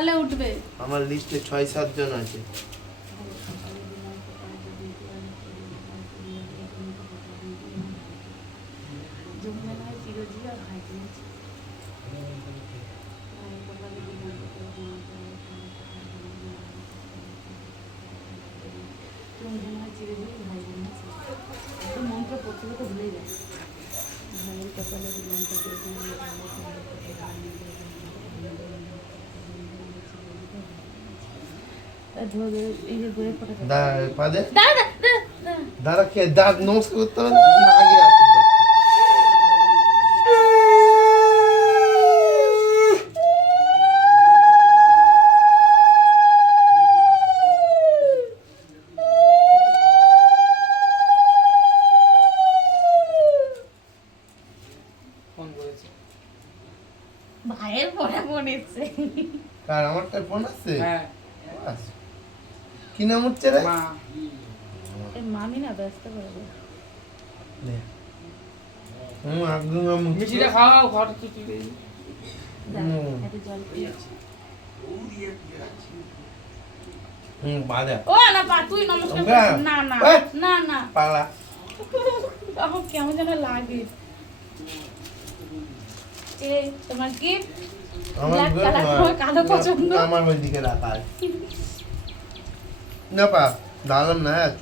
তাহলে উঠবে। আমার লিস্টে 6-7 জন আছে। মন্ত্র পড়তে পড়তে ভুলে যায়। ভাইয়ের কপালে মন্ত্র দাঁড়া কে দাঁড় নমস্কার করতে হবে না, আগে আশীর্বাদ করতে। ভাইয়ের পরে ফোন এসছে। কার আমারটা ফোন আসছে? হ্যাঁ বাস। কি নাম হচ্ছে রে? মা মামি না ব্যস্ত করে দেয়। নে। আগুন আম। মিষ্টিটা খাও, ঘরে চিঠি দেই। একটু জল পিয়েছি। বাদে। ও না পা তুই নমস্কার ওগা। কর। না না ওই। না না পালা। আমার কেমন যেন লাগে। তোমার কি আমার ব্ল্যাক good কালার নয়। তোমার কালো পছন্দ। আমার ওইদিকে রাখা আছে। না পা দাঁড়ালাম না।